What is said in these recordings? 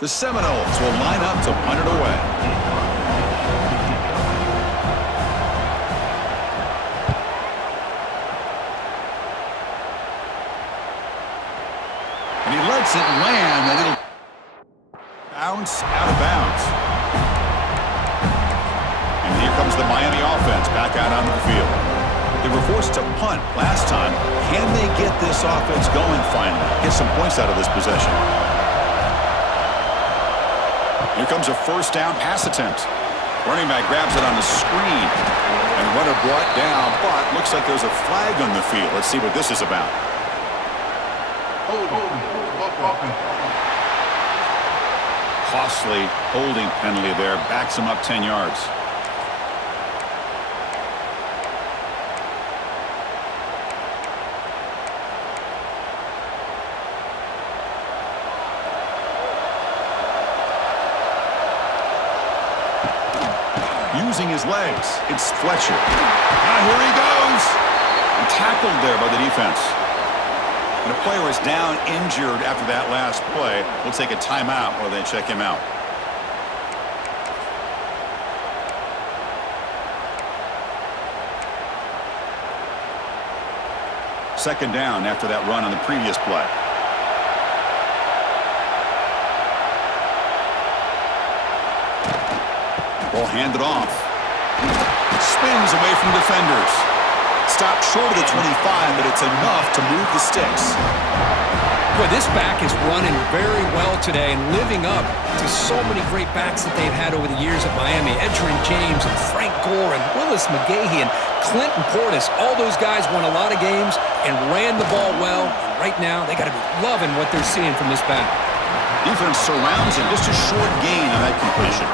The Seminoles will line up to punt it away. And he lets it land, and it'll bounce out of bounds. And here comes the Miami offense back out onto the field. They were forced to punt last time. Can they get this offense going finally? Get some points out of this possession. Here comes a first down pass attempt. Running back grabs it on the screen. And runner brought down, but looks like there's a flag on the field. Let's see what this is about. Costly holding penalty there. Backs him up 10 yards. Using his legs, it's Fletcher. Ah, here he goes! And tackled there by the defense. And the player is down injured after that last play. We'll take a timeout while they check him out. Second down after that run on the previous play. Ball handed off. Spins away from defenders. Stopped short of the 25, but it's enough to move the sticks. Boy, this back is running very well today and living up to so many great backs that they've had over the years at Miami. Edgerrin James and Frank Gore and Willis McGahee and Clinton Portis. All those guys won a lot of games and ran the ball well. And right now, they got to be loving what they're seeing from this back. Defense surrounds him. Just a short gain on that completion.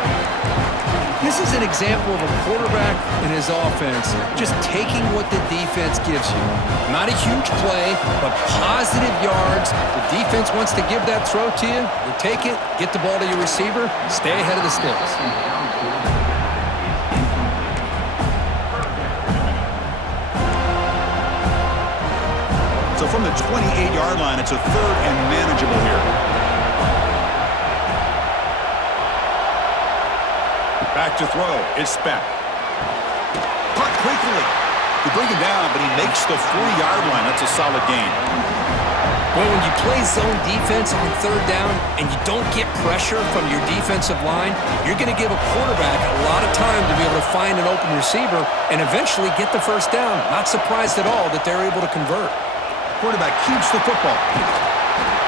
This is an example of a quarterback and his offense just taking what the defense gives you. Not a huge play, but positive yards. The defense wants to give that throw to you. You take it, get the ball to your receiver, stay ahead of the sticks. So from the 28-yard line, it's a third and manageable here. Back to throw. It's Speck. Cut quickly. They bring him down, but he makes the 40-yard line. That's a solid gain. Well, when you play zone defense on third down and you don't get pressure from your defensive line, you're going to give a quarterback a lot of time to be able to find an open receiver and eventually get the first down. Not surprised at all that they're able to convert. Quarterback keeps the football.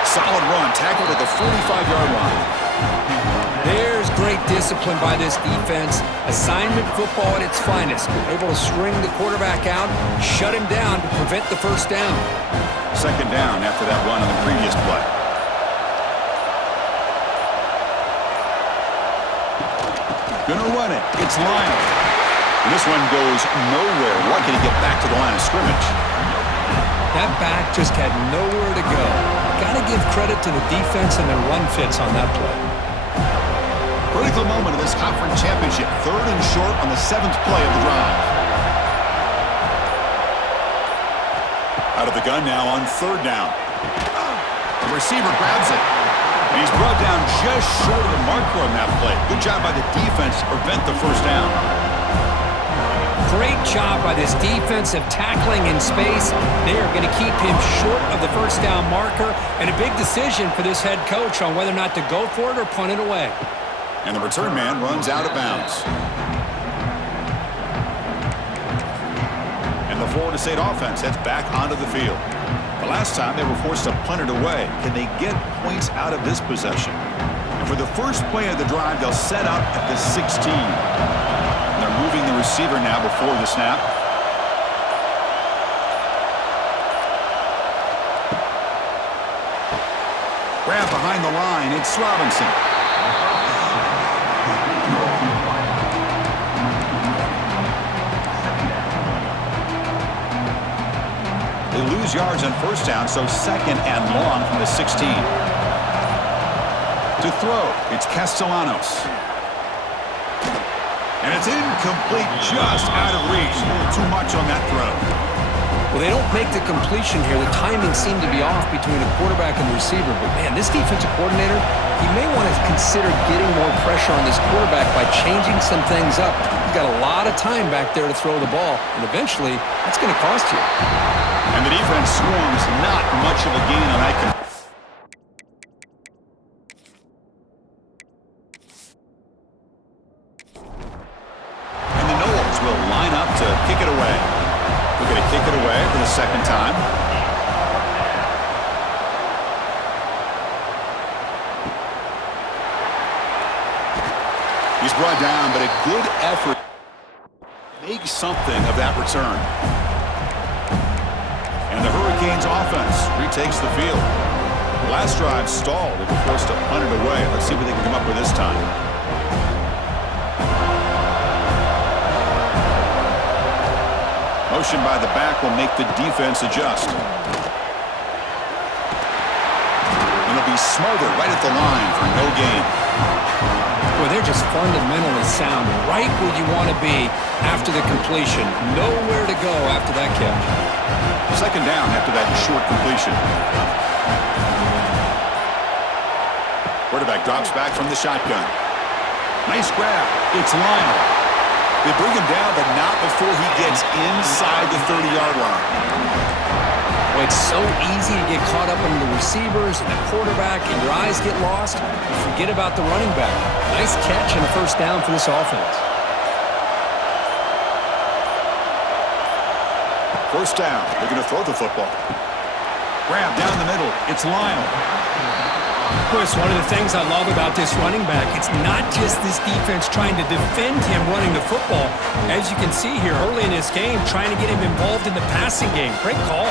Solid run. Tackled at the 45-yard line. There's great discipline by this defense. Assignment football at its finest. Able to string the quarterback out, shut him down to prevent the first down. Second down after that run on the previous play. Gonna run it. It's Lyle. And this one goes nowhere. Lucky to get back to the line of scrimmage. That back just had nowhere to go. Got to give credit to the defense and their run fits on that play. Critical moment of this conference championship. Third and short on the 7th play of the drive. Out of the gun now on third down. The receiver grabs it. And he's brought down just short of the marker on that play. Good job by the defense to prevent the first down. Great job by this defensive tackling in space. They are going to keep him short of the first down marker. And a big decision for this head coach on whether or not to go for it or punt it away. And the return man runs out of bounds. And the Florida State offense heads back onto the field. The last time they were forced to punt it away. Can they get points out of this possession? And for the first play of the drive, they'll set up at the 16. They're moving the receiver now before the snap. Grab behind the line. It's Robinson. They lose yards on first down, so second and long from the 16. To throw, it's Castellanos. And it's incomplete, just out of reach. A little too much on that throw. Well, they don't make the completion here. The timing seemed to be off between the quarterback and the receiver. But, man, this defensive coordinator, he may want to consider getting more pressure on this quarterback by changing some things up. He's got a lot of time back there to throw the ball, and eventually that's going to cost you. And the defense swarms not much of a gain on that. And the Knowles will line up to kick it away. We're going to kick it away for the second time. He's brought down, but a good effort. Make something of that return. And the Hurricanes offense retakes the field. The last drive stalled. They were forced to punt it away. Let's see what they can come up with this time. Motion by the back will make the defense adjust. And they'll be smothered right at the line for no gain. Boy, they're just fundamentally sound, right where you want to be after the completion. Nowhere to go after that catch. Second down after that short completion. Quarterback drops back from the shotgun. Nice grab. It's Lionel. They bring him down, but not before he gets inside the 30-yard line. Well, it's so easy to get caught up in the receivers and the quarterback, and your eyes get lost. You forget about the running back. Nice catch and a first down for this offense. First down. They're going to throw the football. Grab down the middle. It's Lionel. Of course, one of the things I love about this running back, it's not just this defense trying to defend him running the football. As you can see here early in this game, trying to get him involved in the passing game. Great call.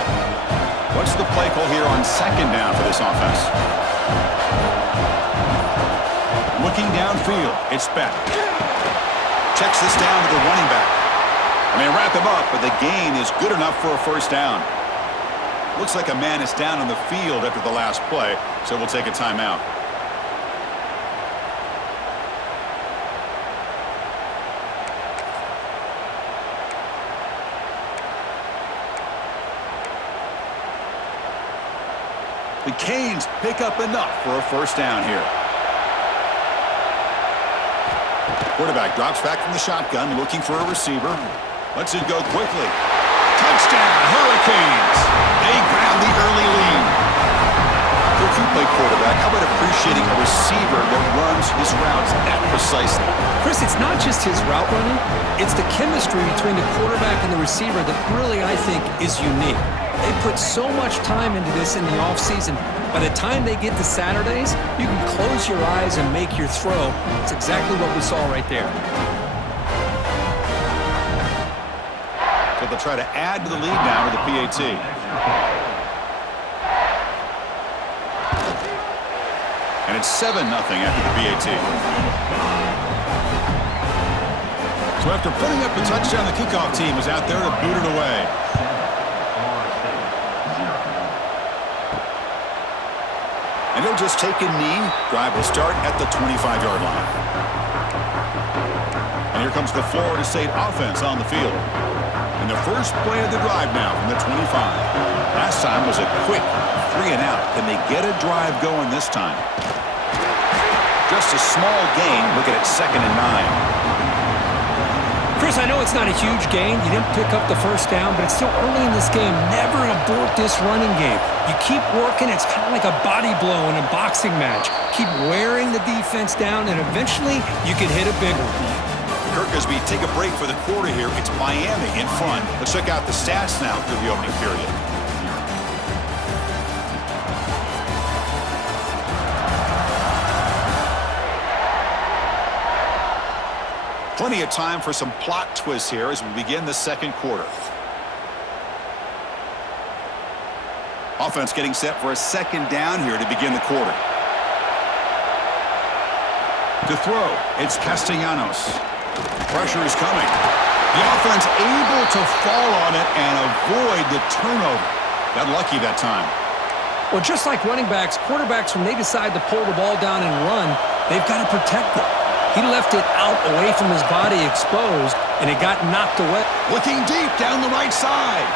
What's the play call here on second down for this offense? Looking downfield, it's Beck. Checks this down to the running back. And they wrap him up, but the gain is good enough for a first down. Looks like a man is down on the field after the last play, so we'll take a timeout. The Canes pick up enough for a first down here. Quarterback drops back from the shotgun, looking for a receiver. Lets it go quickly. Touchdown, Hurricanes! They grab the early lead. If you play quarterback, how about appreciating a receiver that runs his routes that precisely? Chris, it's not just his route running. It's the chemistry between the quarterback and the receiver that really, I think, is unique. They put so much time into this in the offseason. By the time they get to Saturdays, you can close your eyes and make your throw. That's exactly what we saw right there. So they'll try to add to the lead now with the PAT. And it's 7-0 after the PAT. So after putting up the touchdown, the kickoff team was out there to boot it away. And he'll just take a knee. Drive will start at the 25-yard line. And here comes the Florida State offense on the field. And the first play of the drive now from the 25. Last time was a quick 3-and-out. Can they get a drive going this time? Just a small gain. Look at it, 2nd and 9. Chris, I know it's not a huge gain. You didn't pick up the first down, but it's still early in this game. Never abort this running game. You keep working. It's kind of like a body blow in a boxing match. Keep wearing the defense down, and eventually you can hit a big one. Kirkesby take a break for the quarter here. It's Miami in front. Let's check out the stats now through the opening period. Plenty of time for some plot twists here as we begin the second quarter. Offense getting set for a second down here to begin the quarter. To throw, it's Castellanos. Pressure is coming. The offense able to fall on it and avoid the turnover. Got lucky that time. Well, just like running backs, quarterbacks, when they decide to pull the ball down and run, they've got to protect it. He left it out away from his body exposed, and it got knocked away. Looking deep down the right side.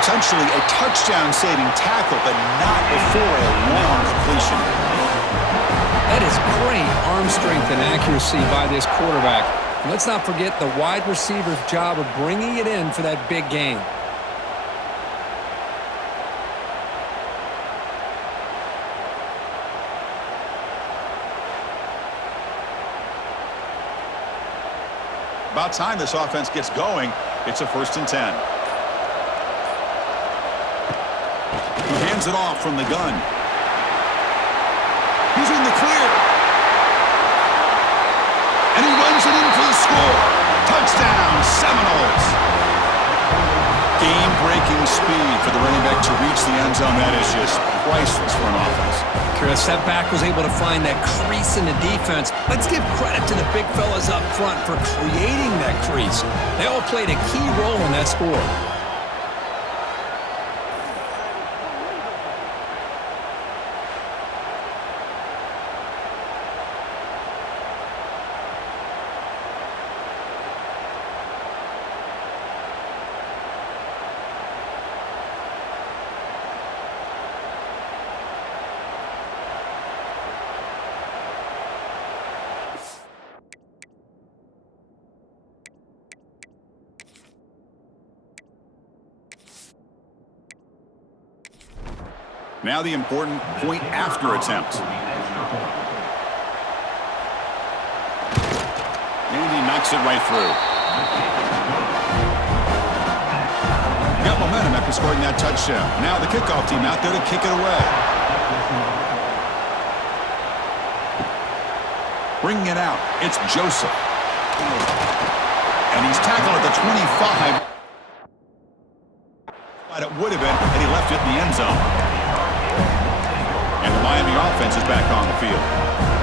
Potentially a touchdown-saving tackle, but not before a long completion. That is great arm strength and accuracy by this quarterback. And let's not forget the wide receiver's job of bringing it in for that big gain. About time this offense gets going. It's a 1st and 10. He hands it off from the gun. He's in the clear. And he runs it in for the score. Touchdown, Seminoles. Game-breaking speed for the running back to reach the end zone. That is just priceless for an offense. Chris, that back was able to find that crease in the defense. Let's give credit to the big fellas up front for creating that crease. They all played a key role in that score. Now the important point after attempt. And he knocks it right through. Got momentum after scoring that touchdown. Now the kickoff team out there to kick it away. Bringing it out, it's Joseph. And he's tackled at the 25. But it would have been, and he left it in the end zone. And the Miami offense is back on the field.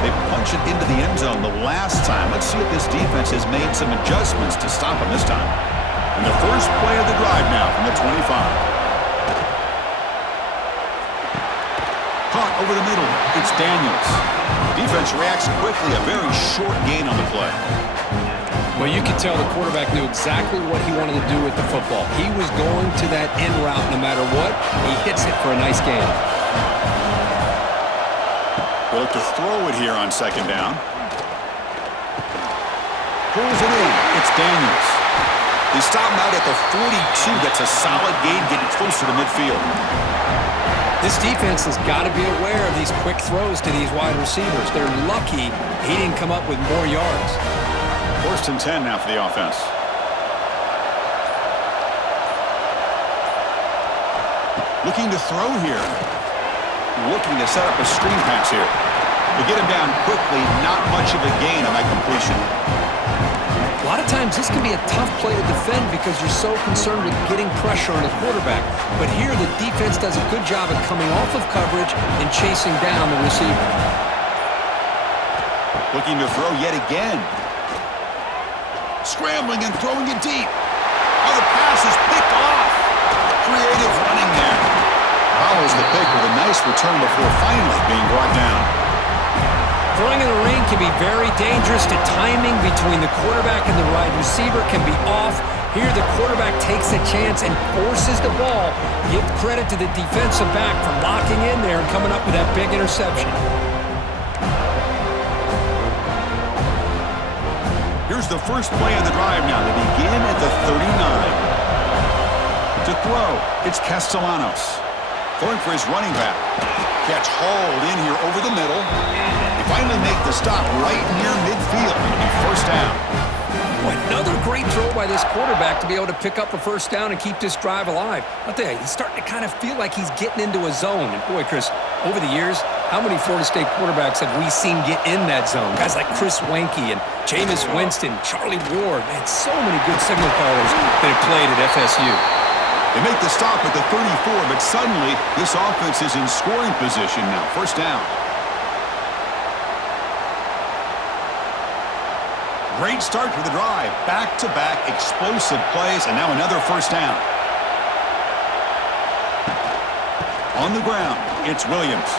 They punched it into the end zone the last time. Let's see if this defense has made some adjustments to stop them this time. And the first play of the drive now from the 25. Caught over the middle. It's Daniels. Defense reacts quickly. A very short gain on the play. Well, you could tell the quarterback knew exactly what he wanted to do with the football. He was going to that end route no matter what. He hits it for a nice gain. We'll look to throw it here on 2nd down. Pulls it in. It's Daniels. They stop him out at the 42. That's a solid gain, getting closer to midfield. This defense has got to be aware of these quick throws to these wide receivers. They're lucky he didn't come up with more yards. 1st and 10 now for the offense. Looking to throw here. Looking to set up a screen pass here. To get him down quickly, not much of a gain on that completion. A lot of times this can be a tough play to defend because you're so concerned with getting pressure on the quarterback. But here the defense does a good job of coming off of coverage and chasing down the receiver. Looking to throw yet again. Scrambling and throwing it deep. Oh, the pass is picked off. Creative running there. Follows the pick with a nice return before finally being brought down. Throwing in the ring can be very dangerous. The timing between the quarterback and the wide receiver can be off. Here the quarterback takes a chance and forces the ball. Give credit to the defensive back for locking in there and coming up with that big interception. Here's the first play of the drive now. They begin at the 39. To throw, it's Castellanos. Throwing for his running back. Catch hauled in here over the middle. They finally make the stop right near midfield. It'll be 1st down. Boy, another great throw by this quarterback to be able to pick up a 1st down and keep this drive alive. I'll tell you, he's starting to kind of feel like he's getting into a zone. And boy, Chris, over the years, how many Florida State quarterbacks have we seen get in that zone? Guys like Chris Wenke and Jameis Winston, Charlie Ward. Man, so many good signal callers that have played at FSU. They make the stop at the 34, but suddenly this offense is in scoring position now. 1st down. Great start for the drive. Back-to-back explosive plays, and now another 1st down. On the ground, it's Williams.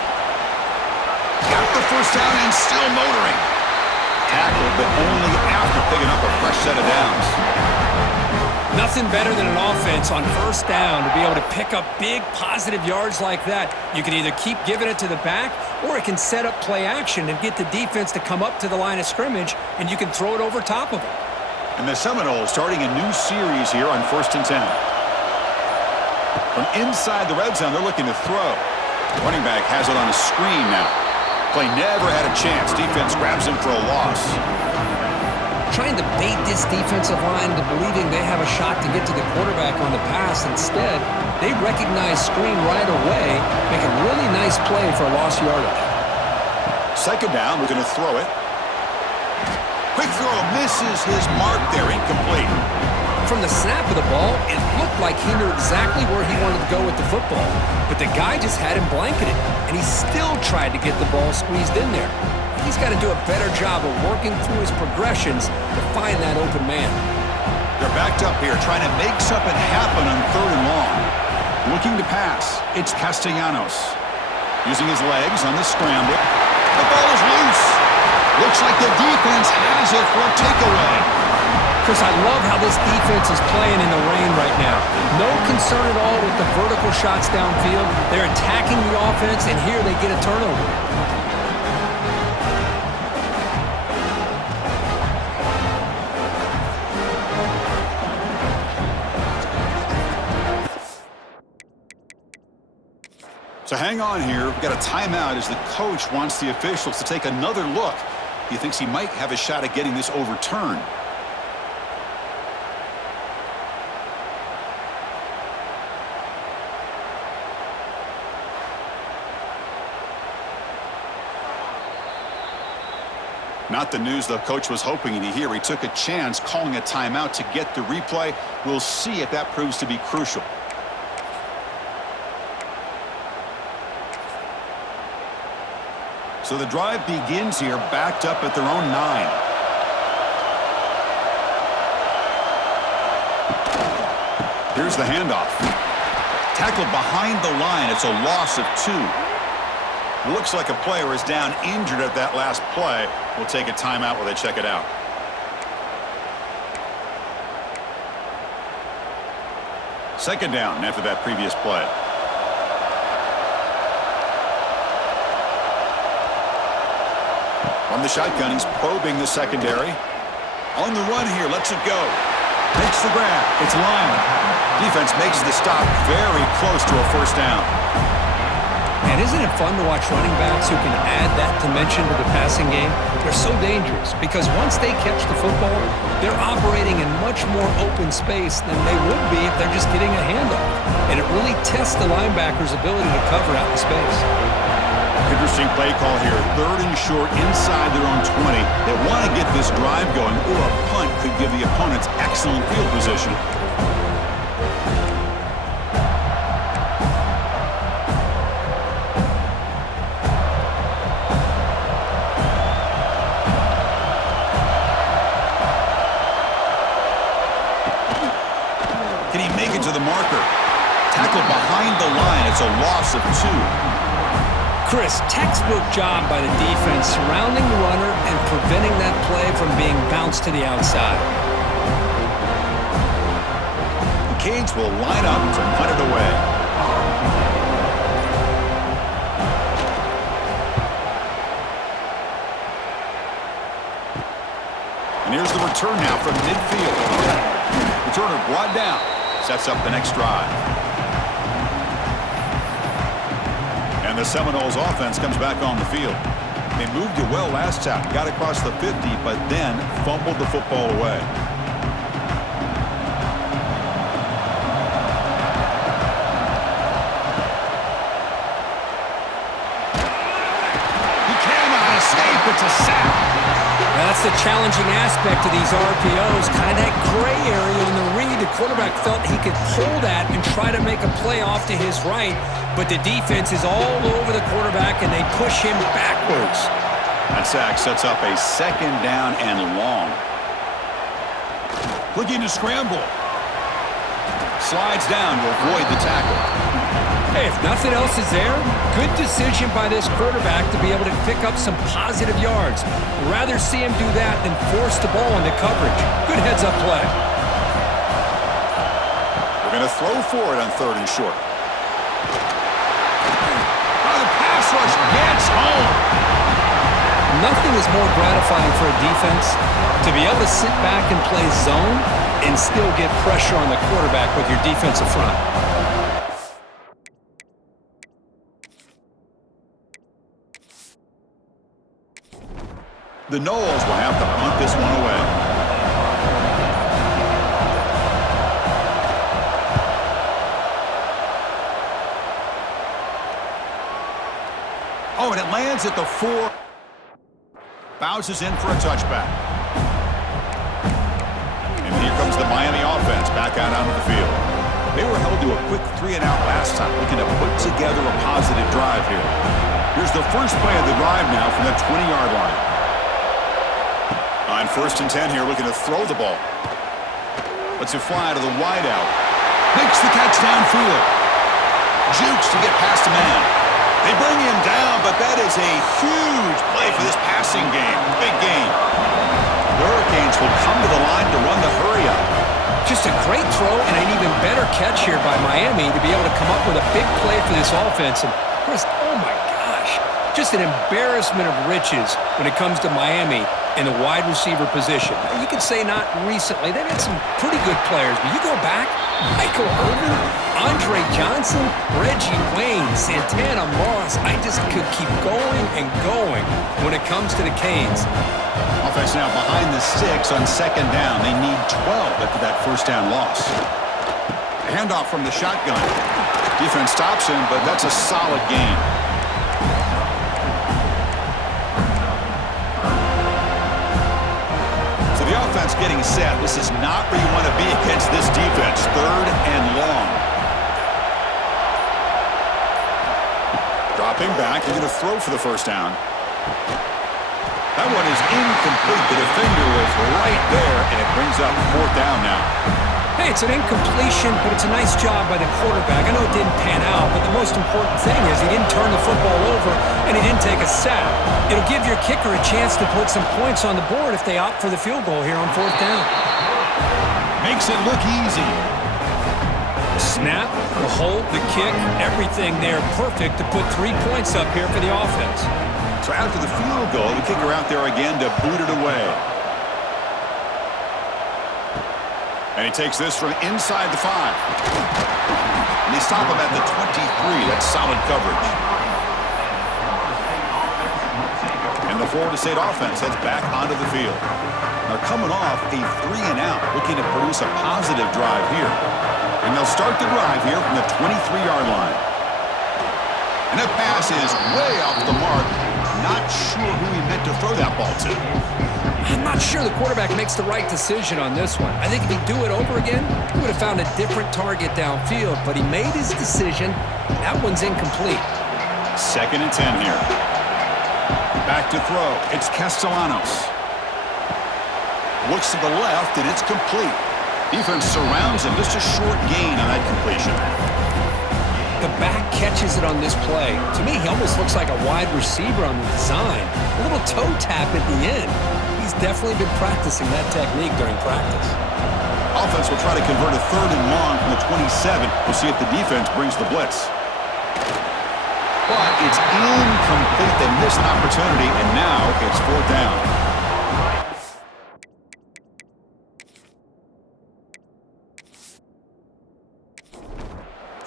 Got the 1st down and still motoring. Tackled, but only after picking up a fresh set of downs. Nothing better than an offense on first down to be able to pick up big positive yards like that. You can either keep giving it to the back, or it can set up play action and get the defense to come up to the line of scrimmage, and you can throw it over top of them. And the Seminoles starting a new series here on 1st and 10. From inside the red zone, they're looking to throw. The running back has it on a screen now. Play never had a chance. Defense grabs him for a loss. Trying to bait this defensive line to believing they have a shot to get to the quarterback on the pass. Instead, they recognize screen right away, make a really nice play for a lost yardage. Second down, we're going to throw it. Quick throw, misses his mark there, incomplete. From the snap of the ball, it looked like he knew exactly where he wanted to go with the football. But the guy just had him blanketed, and he still tried to get the ball squeezed in there. He's got to do a better job of working through his progressions to find that open man. They're backed up here, trying to make something happen on 3rd and long. Looking to pass, it's Castellanos. Using his legs on the scramble. The ball is loose. Looks like the defense has it for a takeaway. Chris, I love how this defense is playing in the rain right now. No concern at all with the vertical shots downfield. They're attacking the offense, and here they get a turnover. So hang on here. We've got a timeout as the coach wants the officials to take another look. He thinks he might have a shot at getting this overturned. Not the news the coach was hoping to hear. He took a chance calling a timeout to get the replay. We'll see if that proves to be crucial. So the drive begins here, backed up at their own 9. Here's the handoff. Tackled behind the line. It's a loss of 2. Looks like a player is down injured at that last play. We'll take a timeout while they check it out. Second down after that previous play. From the shotgun, he's probing the secondary. On the run here, lets it go. Makes the grab. It's Lyon. Defense makes the stop very close to a first down. And isn't it fun to watch running backs who can add that dimension to the passing game? They're so dangerous because once they catch the football, they're operating in much more open space than they would be if they're just getting a handoff. And it really tests the linebacker's ability to cover out in space. Interesting play call here. 3rd and short inside their own 20. They want to get this drive going, or a punt could give the opponents excellent field position. Can he make it to the marker? Tackled behind the line. It's a loss of 2. Chris, textbook job by the defense surrounding the runner and preventing that play from being bounced to the outside. The Canes will line up to punt it away. And here's the return now from midfield. Returner brought down. Sets up the next drive. And the Seminoles offense comes back on the field. They moved it well last time, got across the 50, but then fumbled the football away. He cannot escape. It's a sack. That's the challenging aspect of these RPOs, kind of that gray area in the read. The quarterback felt he could pull that and try to make a play off to his right, but the defense is all over the quarterback, and they push him backwards. That sack sets up a 2nd down and long. Looking to scramble. Slides down to avoid the tackle. Hey, if nothing else is there, good decision by this quarterback to be able to pick up some positive yards. Rather see him do that than force the ball into coverage. Good heads-up play. And a throw for it on 3rd and short. Oh, the pass rush gets home. Nothing is more gratifying for a defense to be able to sit back and play zone and still get pressure on the quarterback with your defensive front. The Noles will have to punt this one away. Oh, and it lands at the 4. Bounces in for a touchback. And here comes the Miami offense back out onto the field. They were held to a quick 3-and-out last time, looking to put together a positive drive here. Here's the first play of the drive now from the 20-yard line. On 1st and 10 here, looking to throw the ball. Lets it fly to the wideout. Makes the catch downfield. Jukes to get past a man. They bring him down, but that is a huge play for this passing game. Big game. The Hurricanes will come to the line to run the hurry up. Just a great throw and an even better catch here by Miami to be able to come up with a big play for this offense. And Chris, oh my gosh, just an embarrassment of riches when it comes to Miami in the wide receiver position. You could say not recently. They've had some pretty good players, but you go back, Michael Irvin, Andre Johnson, Reggie Wayne, Santana Moss. I just could keep going and going when it comes to the Canes. Offense now behind the 6 on 2nd down. They need 12 after that 1st down loss. A handoff from the shotgun. Defense stops him, but that's a solid gain. So the offense getting set. This is not where you want to be against this defense. 3rd and long. Dropping back. They're going to throw for the 1st down. That one is incomplete. The defender was right there, and it brings up 4th down now. Hey, it's an incompletion, but it's a nice job by the quarterback. I know it didn't pan out, but the most important thing is he didn't turn the football over, and he didn't take a sack. It'll give your kicker a chance to put some points on the board if they opt for the field goal here on 4th down. Makes it look easy. Snap, the hold, the kick, everything there perfect to put 3 points up here for the offense. So after the field goal, the kicker out there again to boot it away. And he takes this from inside the 5. And they stop him at the 23. That's solid coverage. And the Florida State offense heads back onto the field. They're coming off a 3-and-out, looking to produce a positive drive here. And they'll start the drive here from the 23-yard line. And that pass is way off the mark. Not sure who he meant to throw that ball to. I'm not sure the quarterback makes the right decision on this one. I think if he'd do it over again, he would have found a different target downfield, but he made his decision. That one's incomplete. 2nd and 10 here. Back to throw. It's Castellanos. Looks to the left, and it's complete. Defense surrounds him. Just a short gain on that completion. The back catches it on this play. To me, he almost looks like a wide receiver on the design. A little toe tap at the end. He's definitely been practicing that technique during practice. Offense will try to convert a 3rd and long from the 27. We'll see if the defense brings the blitz. But it's incomplete. They miss an opportunity, and now it's 4th down.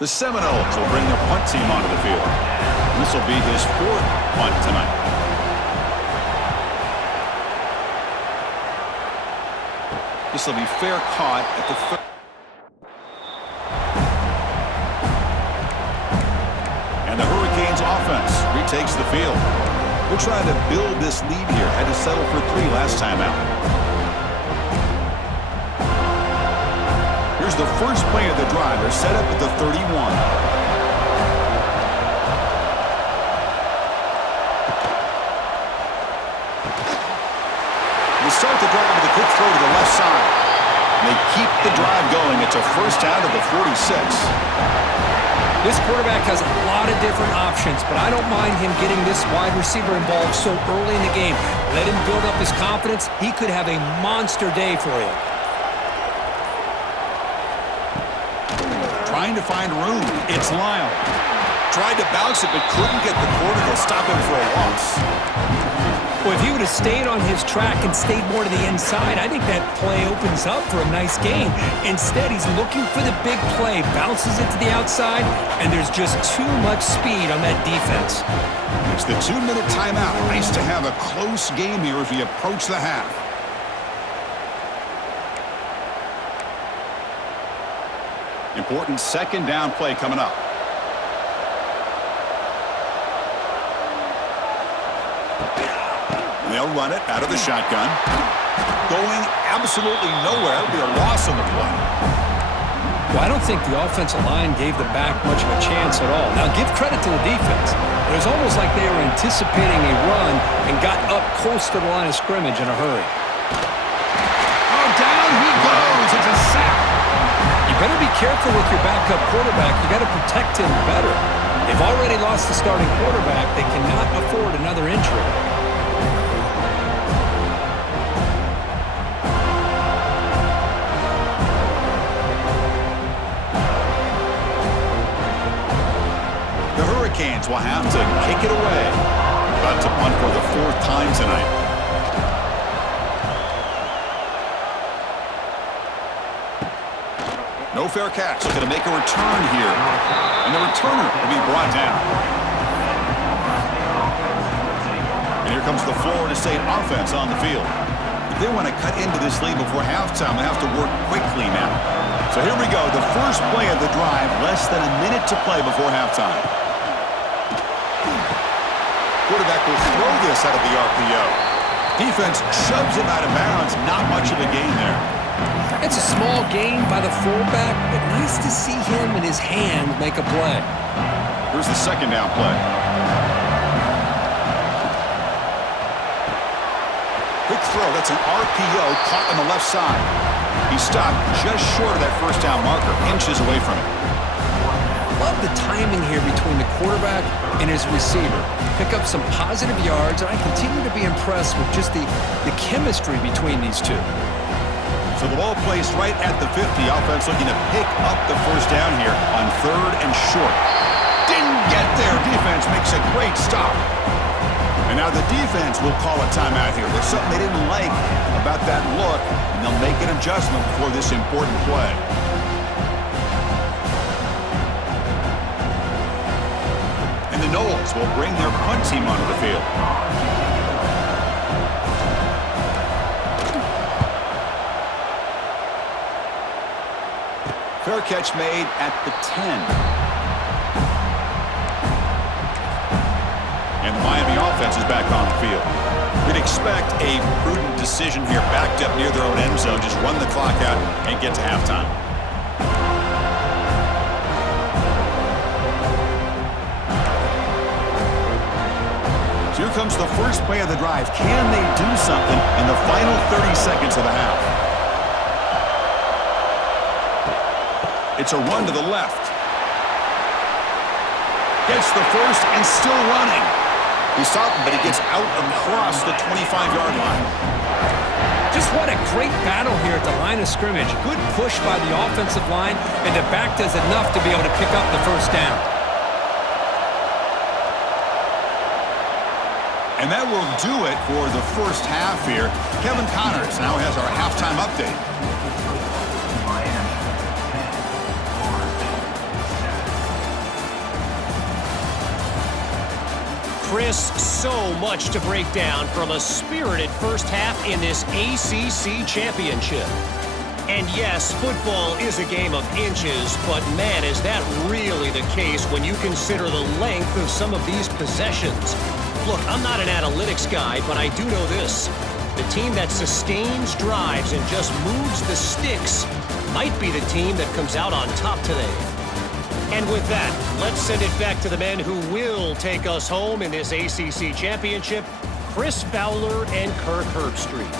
The Seminoles will bring their punt team onto the field. This will be his 4th punt tonight. This will be fair caught at the 3rd. And the Hurricanes offense retakes the field. We're trying to build this lead here. Had to settle for 3 last time out. Here's the first play of the drive. They're set up at the 31. They start the drive with a quick throw to the left side. And they keep the drive going. It's a 1st down to the 46. This quarterback has a lot of different options, but I don't mind him getting this wide receiver involved so early in the game. Let him build up his confidence. He could have a monster day for you. trying to find room. It's Lyle. Tried to bounce it, but couldn't get the corner to stop him for a loss. Well, if he would have stayed on his track and stayed more to the inside, I think that play opens up for a nice gain. Instead, he's looking for the big play, bounces it to the outside, and there's just too much speed on that defense. It's the 2-minute timeout. Nice to have a close game here as we approach the half. Important second down play coming up. They'll run it out of the shotgun. Going absolutely nowhere. It'll be a loss on the play. Well, I don't think the offensive line gave the back much of a chance at all. Now, give credit to the defense. It was almost like they were anticipating a run and got up close to the line of scrimmage in a hurry. Oh, down he goes. It's a sack. You better be careful with your backup quarterback. You got to protect him better. They've already lost the starting quarterback. They cannot afford another injury. The Hurricanes will have to kick it away. About to punt for the 4th time tonight. No fair catch. Looking to make a return here. And the returner will be brought down. And here comes the Florida State offense on the field. If they want to cut into this lead before halftime, they have to work quickly now. So here we go. The first play of the drive. Less than a minute to play before halftime. Quarterback will throw this out of the RPO. Defense shoves him out of bounds. Not much of a gain there. It's a small gain by the fullback, but nice to see him and his hand make a play. Here's the second down play. Quick throw. That's an RPO caught on the left side. He stopped just short of that first down marker, inches away from it. Love the timing here between the quarterback and his receiver. Pick up some positive yards, and I continue to be impressed with just the chemistry between these two. So the ball placed right at the 50. Offense looking to pick up the first down here on 3rd and short. Didn't get there. Defense makes a great stop. And now the defense will call a timeout here. There's something they didn't like about that look, and they'll make an adjustment for this important play. And the Noles will bring their punt team onto the field. Fair catch made at the 10. And the Miami offense is back on the field. We'd expect a prudent decision here, backed up near their own end zone. Just run the clock out and get to halftime. So here comes the first play of the drive. Can they do something in the final 30 seconds of the half? It's a run to the left. Gets the first and still running. He's stopped, but he gets out across the 25-yard line. Just what a great battle here at the line of scrimmage. Good push by the offensive line, and the back does enough to be able to pick up the first down. And that will do it for the first half here. Kevin Connors now has our halftime update. Chris, so much to break down from a spirited first half in this ACC Championship. And yes, football is a game of inches, but man, is that really the case when you consider the length of some of these possessions. Look, I'm not an analytics guy, but I do know this. The team that sustains drives and just moves the sticks might be the team that comes out on top today. And with that, let's send it back to the men who will take us home in this ACC Championship, Chris Fowler and Kirk Herbstreit.